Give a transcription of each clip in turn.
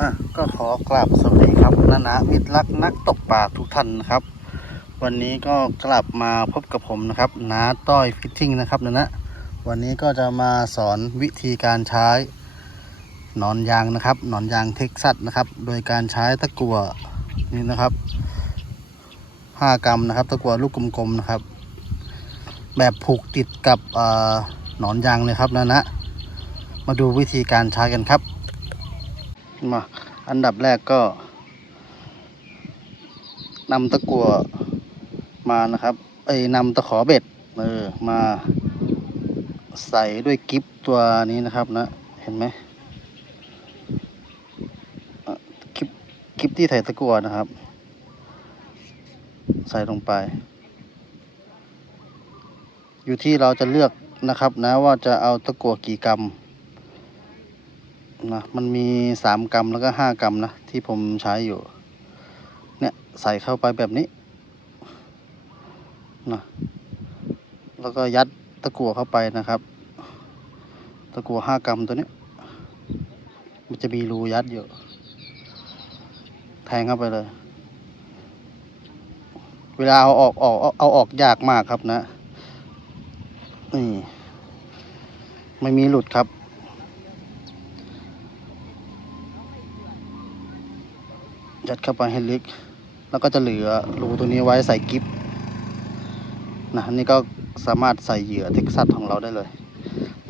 อะก็ขอกราบสวัสดีครับนานะมิตรรักนักตกปลาทุกท่านนะครับ วันนี้ก็กลับมาพบกับผมนะครับน้าต้อยฟิตติ้งนะครับนะนะวันนี้ก็จะมาสอนวิธีการใช้หนอนยางนะครับ หนอนยางเท็กซัสนะครับ โดยการใช้ตะกั่วนี่นะครับ5กรัมนะครับ ตะกั่วลูกกลมๆนะครับ แบบผูกติดกับหนอนยางเลยครับนะนะมาดูวิธีการใช้กันครับ มาอันดับแรกก็นำตะกั่วมานะครับ เอ้ยนำตะขอเบ็ดเออมาใส่ด้วยกิฟตัวนี้นะครับนะ เห็นไหมกิฟกิฟที่ใส่ตะกั่วนะครับ ใส่ลงไป อยู่ที่เราจะเลือกนะครับนะว่าจะเอาตะกั่วกี่กรัม นะมันมีสามกรัมแล้วก็ห้ากรัมนะที่ผมใช้อยู่ เนี่ยใส่เข้าไปแบบนี้นะแล้วก็ยัดตะกั่วเข้าไปนะครับ ตะกั่วห้ากรัมตัวนี้ มันจะมีรูยัดอยู่ แทงเข้าไปเลย เวลาเอาออกออกเอาเอาออกยากมากครับนะ นี่ ไม่มีหลุดครับ ยัดเข้าไปให้ลึก แล้วก็จะเหลือรูตัวนี้ไว้ใส่กิฟนะนี่ก็สามารถใส่เหยื่อเท็กซัสของเราได้เลย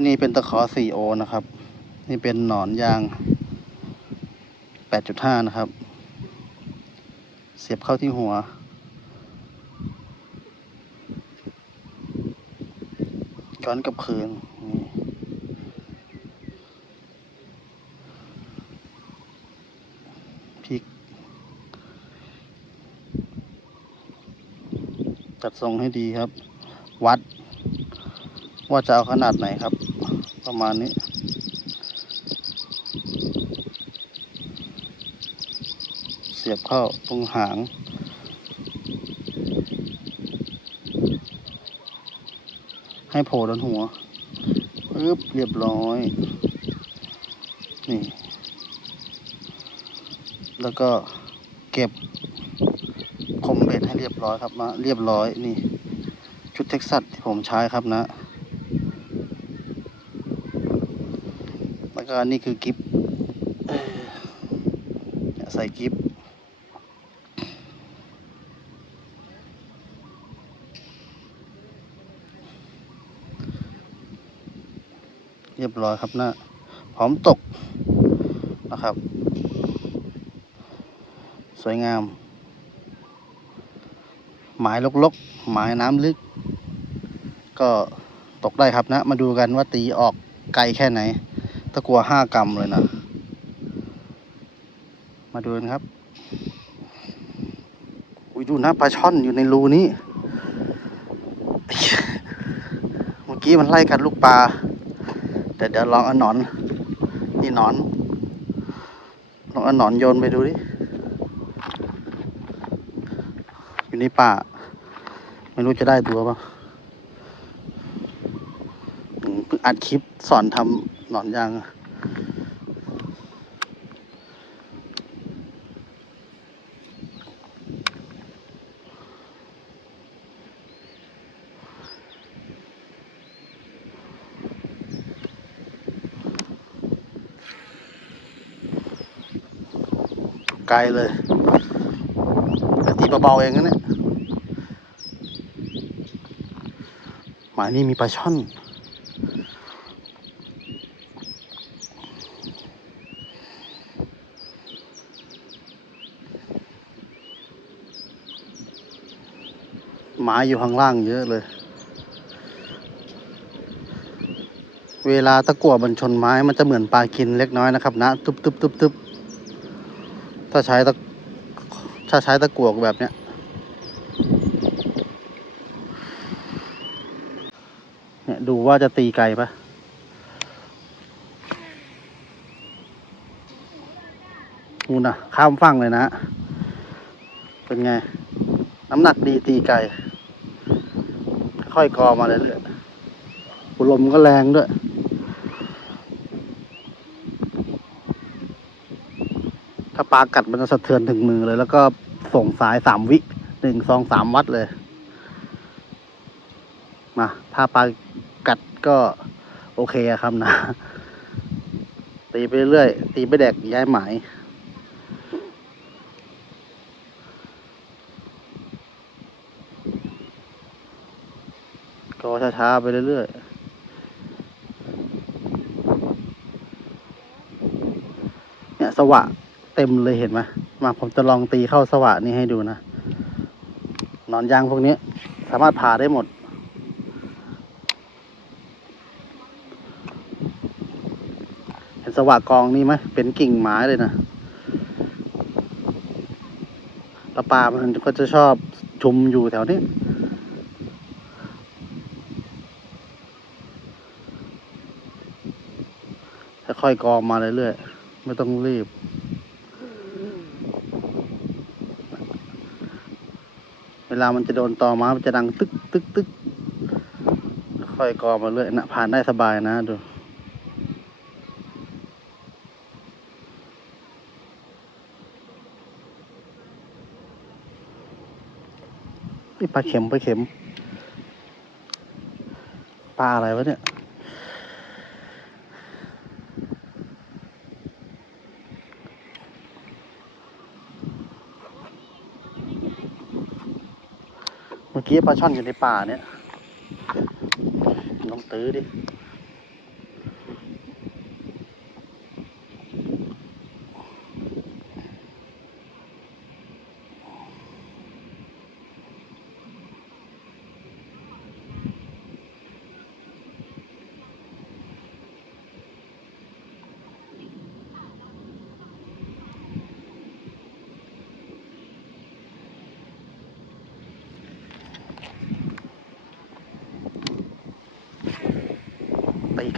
นี่เป็นตะขอ 4O นะครับ นี่เป็นหนอนยาง 8.5 นะครับ เสียบเข้าที่หัว ย้อนกับคืนนี่พลิก จัดทรงให้ดีครับ วัด ว่าจะเอาขนาดไหนครับ ประมาณนี้ เสียบเข้าตรงหางให้โผล่ด้านหัวปึ๊บเรียบร้อย นี่ แล้วก็เก็บ มเบ็ดให้เรียบร้อยครับมาเรียบร้อยนี่ ชุดเท็กซัสที่ผมใช้ครับนะแล้วก็นี่คือกิฟใส่กิฟเรียบร้อยครับนะพร้อมตกนะครับ สวยงาม หมายลกๆ หมายน้ำลึก ก็ตกได้ครับนะ มาดูกันว่าตีออกไกลแค่ไหน ตะกัวห้ากรัมเลยนะ มาดูกันครับ อุ้ยดูนะปลาช่อนอยู่ในรูนี้ เมื่อกี้มันไล่กันลูกปลา แต่เดี๋ยวลองเอาหนอน นี่หนอน ลองเอาหนอนโยนไปดูดิ อยู่ในป่า ไม่รู้จะได้ตัวป่ะเพิ่งอัดคลิปสอนทำหนอนยางไกลเลยแต่ตีเบาๆเองนะเนี่ย ห มายนี่มีปลาช่อน หมาอยู่ข้างล่างเยอะเลย เวลาตะกั่วบนชนไม้มันจะเหมือนปลากินเล็กน้อยนะครับนะ ตึบตึบตึบตึบถ้าใช้ตะถ้าใช้ตะกั่วแบบเนี้ย เนี่ย ดูว่าจะตีไกลปะนู่นนะข้ามฝั่งเลยนะ เป็นไง น้ำหนักดีตีไกลค่อยกอมาเรื่อยๆลมก็แรงด้วยถ้าปลากัดมันจะสะเทือนถึงมือเลย แล้วก็ส่งสายสามวิหนึ่งสองสามวัดเลย มา ถ้าปลา กัดก็โอเคครับนะ ตีไปเรื่อยตีไปแดกย้ายหมายก็ช้าๆไปเรื่อยๆเนี่ยสวะเต็มเลยเห็นไหมมาผมจะลองตีเข้าสวะนี้ให้ดูนะหนอนยางพวกนี้ สามารถผ่าได้หมด เห็น สวะกองนี่ไหมเป็นกิ่งไม้เลยนะแล้วปลามันก็จะชอบชุมอยู่แถวนี้ ค่อยกองมาเรื่อยๆ ไม่ต้องรีบ เวลามันจะโดนตอมามันจะดังตึกตึกตึกค่อยกองมาเรื่อยนะผ่านได้สบายนะดู นี่ปลาเข็มปลาเข็ม ปลาอะไรวะเนี่ย เมื่อกี้ปลาช่อนอยู่ในป่าเนี่ยลองตื้อดิ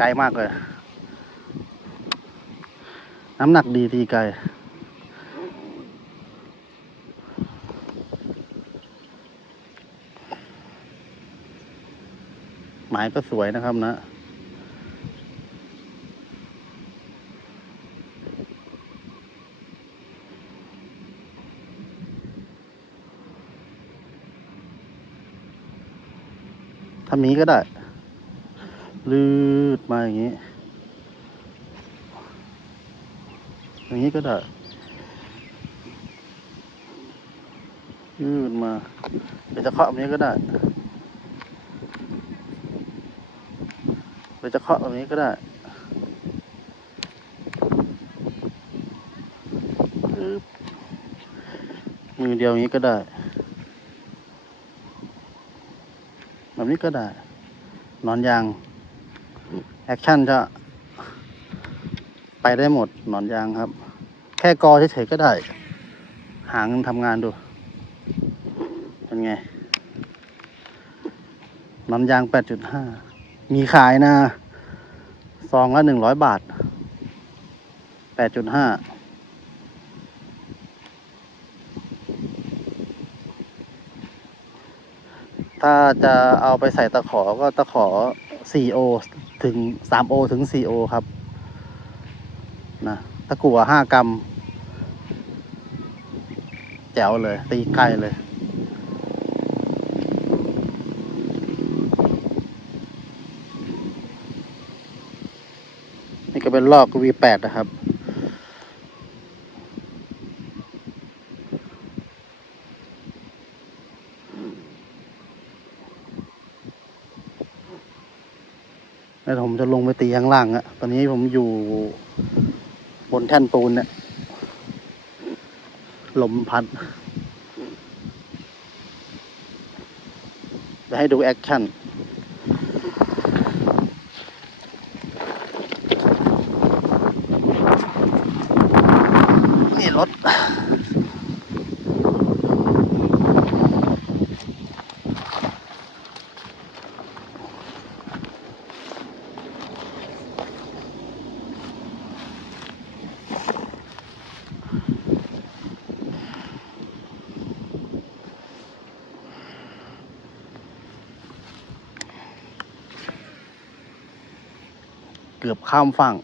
กลมากเลย น้ำหนักดีตีไกลหมายก็สวยนะครับนะถ้ามีก็ได้ ลืดมาอย่างนี้ อย่างนี้ก็ได้ยืดมาเดี๋ยวจะเคาะแบบนี้ก็ได้เดี๋ยวจะเคาะแบบนี้ก็ได้มือเดียวนี้ก็ได้ แบบนี้ก็ได้ นอนยาง แอคชั่นจะไปได้หมดหนอนยางครับ แค่กอเฉยๆก็ได้ หางทำงานดู เป็นไงหนอนยาง 8.5 มีขายนะซองละ 100 บาท 8.5ถ้าจะเอาไปใส่ตะขอก็ตะขอ 4O ถึง 3O ถึง 4O ครับนะตะกั่ว5กรัม แจ๋วเลย ตีไกลเลย นี่ก็เป็นลอก V8 นะครับ แล้วผมจะลง ไปตีข้างล่างอะตอนนี้ผมอยู่บนแท่นปูนเนี่ยลมพัดจะให้ดูแอคชั่น นี่รถ เกือบข้ามฝั่ง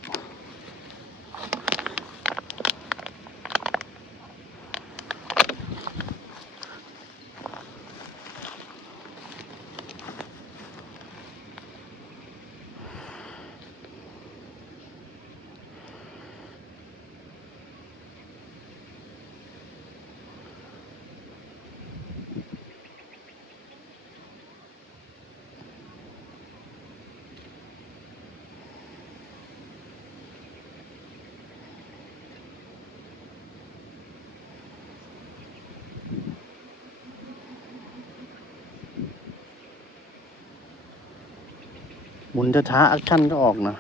หมุนช้าๆแอคชั่นก็ออกนะ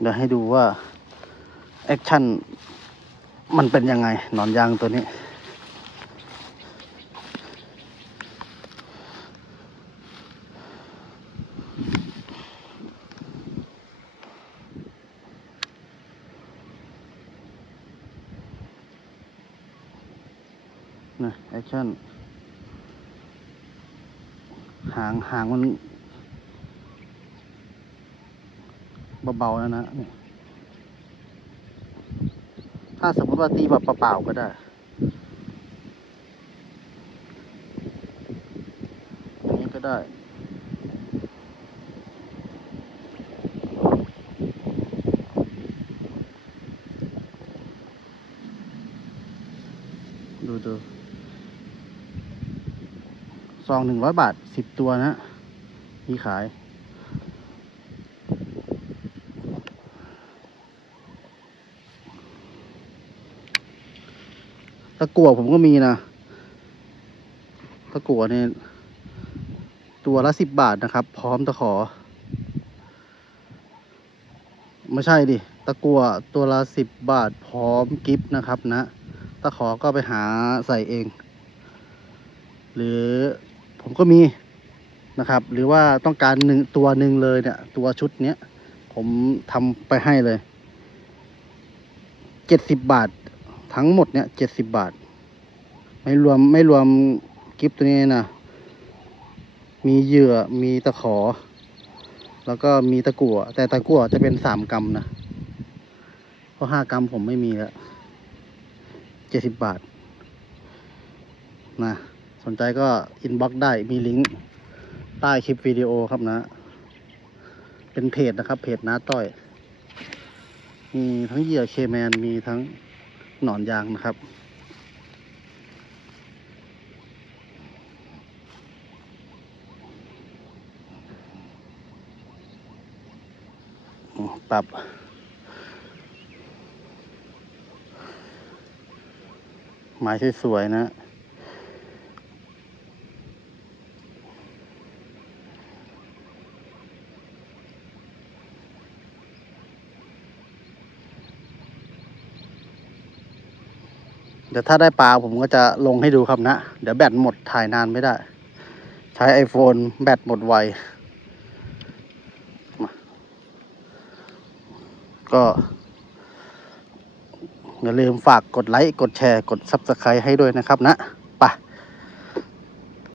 เดี๋ยวให้ดูว่า แอคชั่น มันเป็นยังไง หนอนยางตัวนี้ นะแอคชั่น หางหางมันเบาๆแล้วนะถ้าสมมติว่าตีแบบเปล่าๆก็ได้อย่างนี้ก็ได้ดูดู ซองหนึ่งร้อยบาทสิบตัวนะมีขายตะกั่วผมก็มีนะ ตะกั่วเนี่ยตัวละสิบบาทนะครับ พร้อมตะขอ ไม่ใช่ดิ ตะกั่วตัวละสิบบาท พร้อมกิฟต์นะครับนะ ตะขอก็ไปหาใส่เอง หรือ ผมก็มีนะครับ หรือว่าต้องการหนึ่งตัวหนึ่งเลยเนี่ย ตัวชุดเนี้ย ผมทำไปให้เลยเจ็ดสิบบาท ทั้งหมดเนี่ยเจ็ดสิบบาท ไม่รวมไม่รวมกิฟต์ตัวนี้นะมีเหยื่อมีตะขอ แล้วก็มีตะกั่วแต่ตะกั่วจะเป็นสามกรัมนะเพราะห้ากรัมผมไม่มีแล้วเจ็ดสิบบาทนะ สนใจก็อินบ็อกได้มีลิงก์ใต้คลิปวิดีโอครับนะ เป็นเพจนะครับ เพจน้าต้อย มีทั้งเหยื่อเคแมนมีทั้งหนอนยางนะครับปรับไม้สวยๆนะ เดี๋ยวถ้าได้ปลาผมก็จะลงให้ดูครับนะ เดี๋ยวแบตหมดถ่ายนานไม่ได้ ใช้ iPhone แบตหมดไวก็ อย่าลืมฝากกดไลค์ กดแชร์ กด Subscribe ให้ด้วยนะครับนะ